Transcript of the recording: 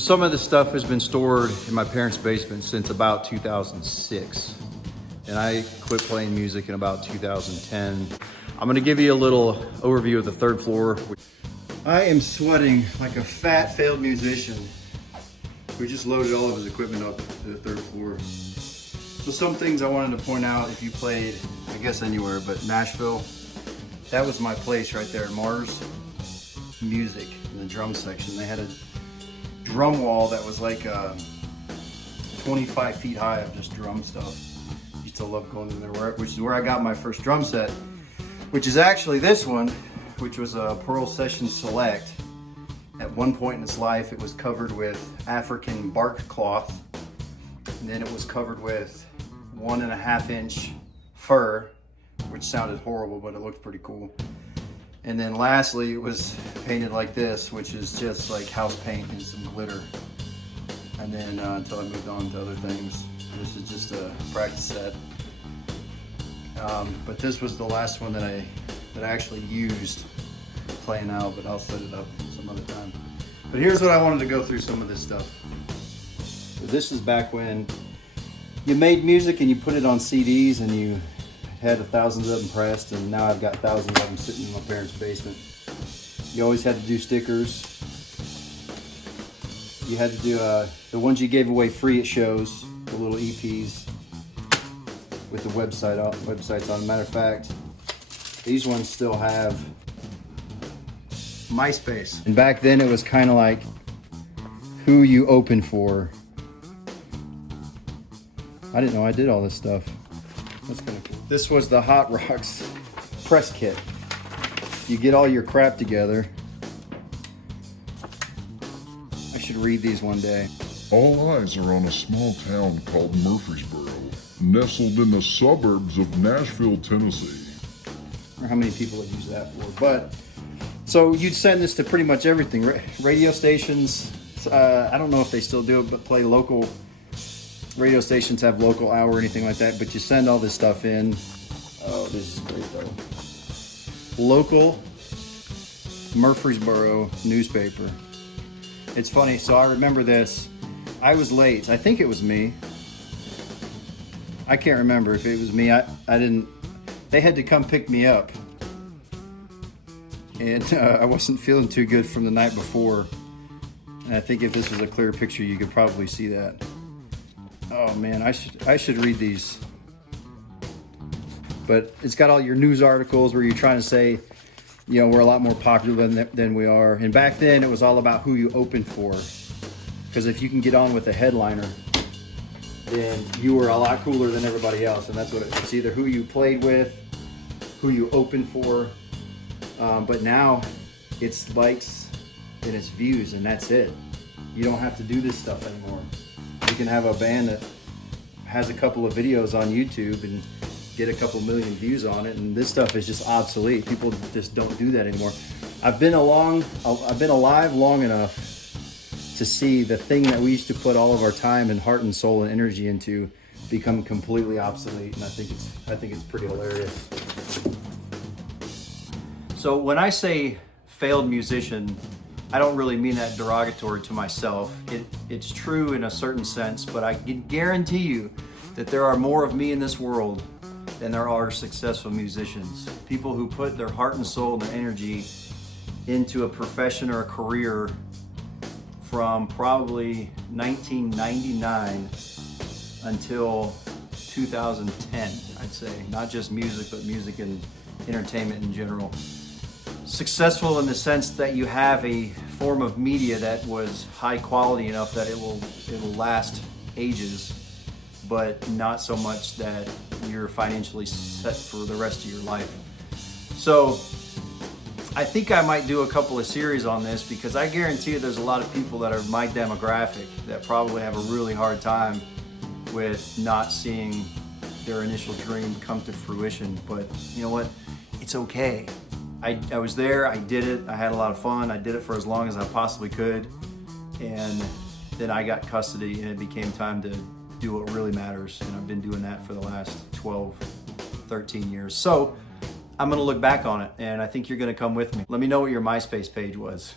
So some of this stuff has been stored in my parents' basement since about 2006. And I quit playing music in about 2010. I'm gonna give you a little overview of the third floor. I am sweating like a fat failed musician. We just loaded all of his equipment up to the third floor. So some things I wanted to point out, if you played, I guess anywhere, but Nashville, that was my place right there, Mars Music in the drum section. They had a drum wall that was like 25 feet high of just drum stuff. Used to love going in there, which is where I got my first drum set, which is actually this one, which was a Pearl Session Select. At one point in its life, it was covered with African bark cloth, and then it was covered with 1.5 inch fur, which sounded horrible, but it looked pretty cool. And then lastly, it was painted like this, which is just like house paint and some glitter. And then until I moved on to other things, this is just a practice set. But this was the last one that I actually used playing out, but I'll set it up some other time. But here's what I wanted to go through some of this stuff. So this is back when you made music and you put it on CDs and you had thousands of them pressed, and now I've got thousands of them sitting in my parents' basement. You always had to do stickers. You had to do the ones you gave away free at shows, the little EPs with the websites on. Matter of fact, these ones still have MySpace. And back then it was kind of like who you open for. I didn't know I did all this stuff. That's kind of cool. This was the Hot Rocks press kit. You get all your crap together. I should read these one day. All eyes are on a small town called Murfreesboro, nestled in the suburbs of Nashville, Tennessee. Or how many people have used that for, but so you'd send this to pretty much everything. Radio stations, I don't know if they still do it, but play local. Radio stations have local hour or anything like that, but you send all this stuff in. Oh, this is great though. Local Murfreesboro newspaper. It's funny, so I remember this. I was late. I think it was me. I can't remember if it was me. I didn't. They had to come pick me up. And I wasn't feeling too good from the night before. And I think if this was a clear picture, you could probably see that. Oh man, I should read these. But it's got all your news articles where you're trying to say, you know, we're a lot more popular than we are. And back then it was all about who you opened for. Because if you can get on with a headliner, then you were a lot cooler than everybody else. And that's what it's either who you played with, who you opened for. But now it's likes and it's views, and that's it. You don't have to do this stuff anymore. You can have a band that has a couple of videos on YouTube and get a couple million views on it, and this stuff is just obsolete. People just don't do that anymore. I've been alive long enough to see the thing that we used to put all of our time and heart and soul and energy into become completely obsolete, and I think it's pretty hilarious. So when I say failed musician, I don't really mean that derogatory to myself. It's true in a certain sense, but I can guarantee you that there are more of me in this world than there are successful musicians. People who put their heart and soul and their energy into a profession or a career from probably 1999 until 2010, I'd say. Not just music, but music and entertainment in general. Successful in the sense that you have a form of media that was high quality enough that it will last ages, but not so much that you're financially set for the rest of your life. So I think I might do a couple of series on this, because I guarantee you there's a lot of people that are my demographic that probably have a really hard time with not seeing their initial dream come to fruition. But you know what? It's okay. I was there, I did it, I had a lot of fun, I did it for as long as I possibly could, and then I got custody and it became time to do what really matters, and I've been doing that for the last 12, 13 years. So I'm gonna look back on it, and I think you're gonna come with me. Let me know what your MySpace page was.